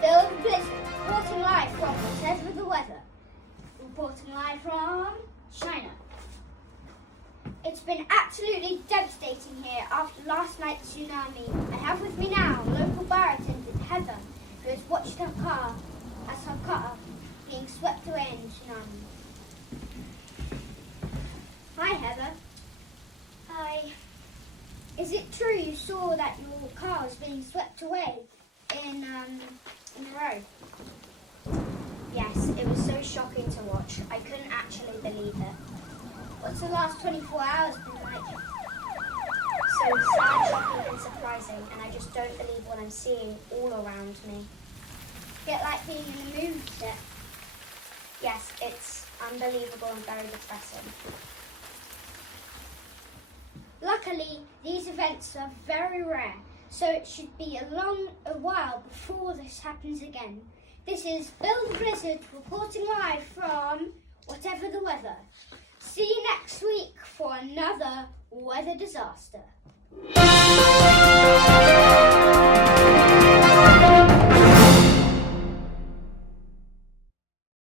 Bill Blizzard, reporting live from whatever the weather. Reporting live from China. It's been absolutely devastating here after last night's tsunami. I have with me now local bar attendant Heather, who has watched her car being swept away in the tsunami. Hi Heather. Hi. Is it true you saw that your car was being swept away in the road? Yes, it was so shocking to watch. I couldn't actually believe it. What's the last 24 hours been like? So sad, shocking and surprising, and I just don't believe what I'm seeing all around me. Get like being in a movie set. Yes, it's unbelievable and very depressing. Luckily, these events are very rare, so it should be a while before this happens again. This is Bill the Blizzard reporting live from whatever the weather. See you next week for another weather disaster.